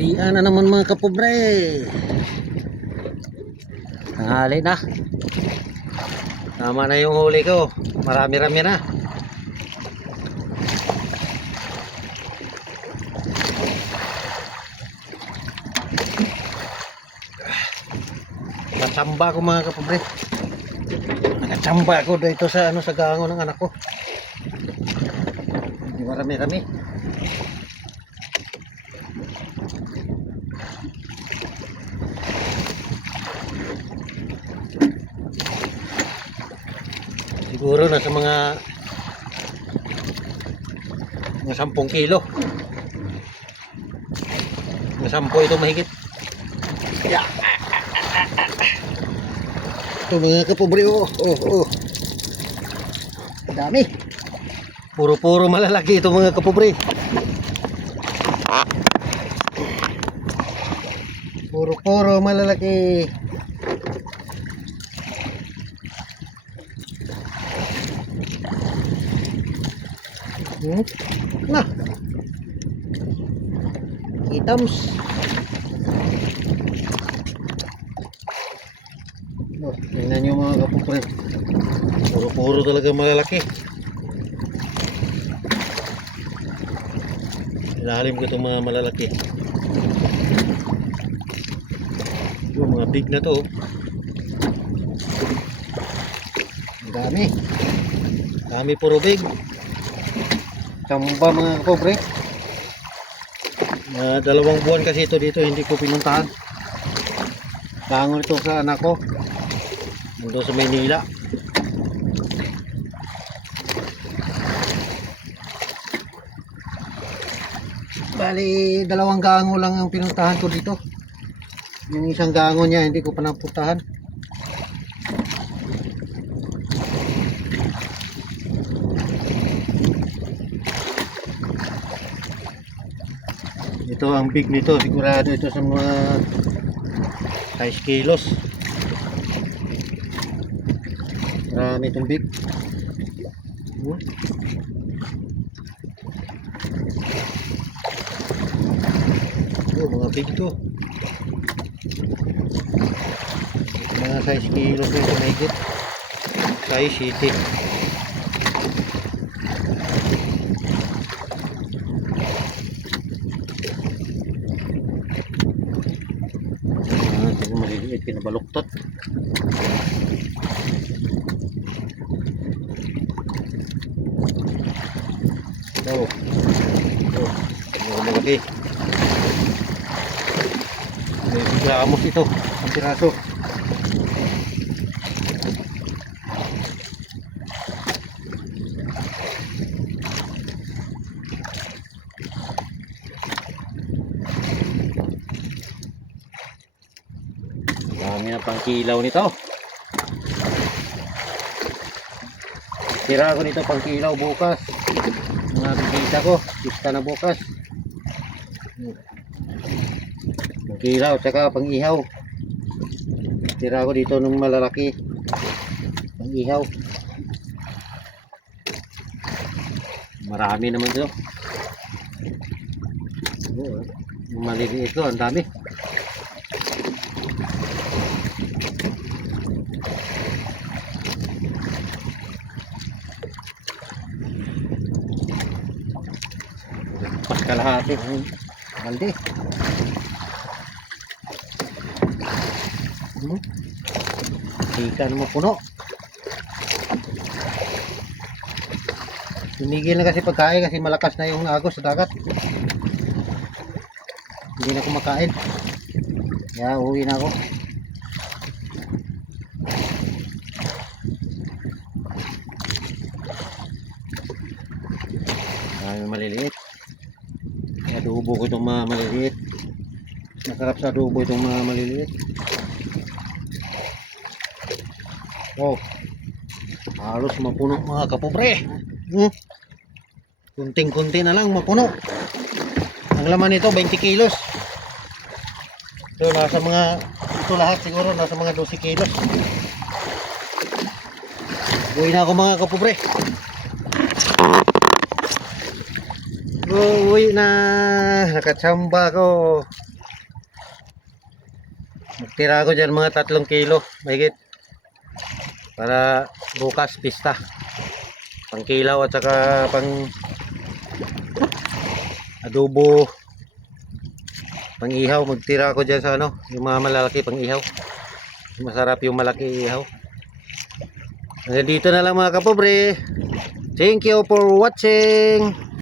Uwian na naman mga kapobre. Tanghali na. Tama na yung huli ko. Marami-rami na. Nakachamba ko mga kapobre. Nakachamba ko dito sa sa gango ng anak ko. Marami-rami. Siguro nasa mga 10 kilo. Mga 10 ito mahigit. Yeah. Ito mga kapobre, oh. Dami. Puro malalaki ito mga kapobre. Puro malalaki. Nah, hitams. Oh, tingnan nyo mga kapobre. Puro talaga malalaki. Ilalim ko itong mga malalaki. Yung mga big na to. Ang dami puro big. Tamba mga kapobre. 2 buwan kasi ito dito hindi ko pinuntahan. Bangon ito sa anak ko nandun sa Maynila. Bali 2 gango lang ang pinuntahan ko dito. Yung isang gango niya hindi ko pa napuntahan. Ito ang big nito, sigurado ito sa mga 6 kilos. Marami itong big. Mga big to. Mga 6 kilos na ito mahigit. 6 city. Maliliit, pinabaluktot. Malaki. May gramos ito ang piraso. Dami na pang kilaw nito. Tira ko nito pang kilaw bukas. Mga bibita ko, pista na bukas. Pang kilaw tsaka pang ihaw. Tira ko dito ng malalaki. Pang ihaw. Marami naman ito. Maliliit ito, ang dami. Kalahati balde. Ikan mo puno. Tumigil na kasi pagkain kasi malakas na yung agos sa dagat. Hindi na kumakain. Kaya uwi na ako. Ay, maliliit. Adobo ko itong mga maliliit. Masarap sa adobo itong mga maliliit. Oh, halos mapuno mga kapobre. Kunting-kunti na lang mapuno. Ang laman nito 20 kilos. Ito nasa mga, ito lahat siguro nasa mga 12 kilos. Uwi na ako mga kapobre. Uwi na, nakachamba ko. Magtira ako dyan mga 3 kilo. Mahigit. Para bukas pista. Pang kilaw at saka pang adobo. Pang ihaw. Magtira ako dyan sa ano. Yung mga malalaki pang ihaw. Masarap yung malaki ihaw. Hanggang dito na lang mga kapobre. Thank you for watching.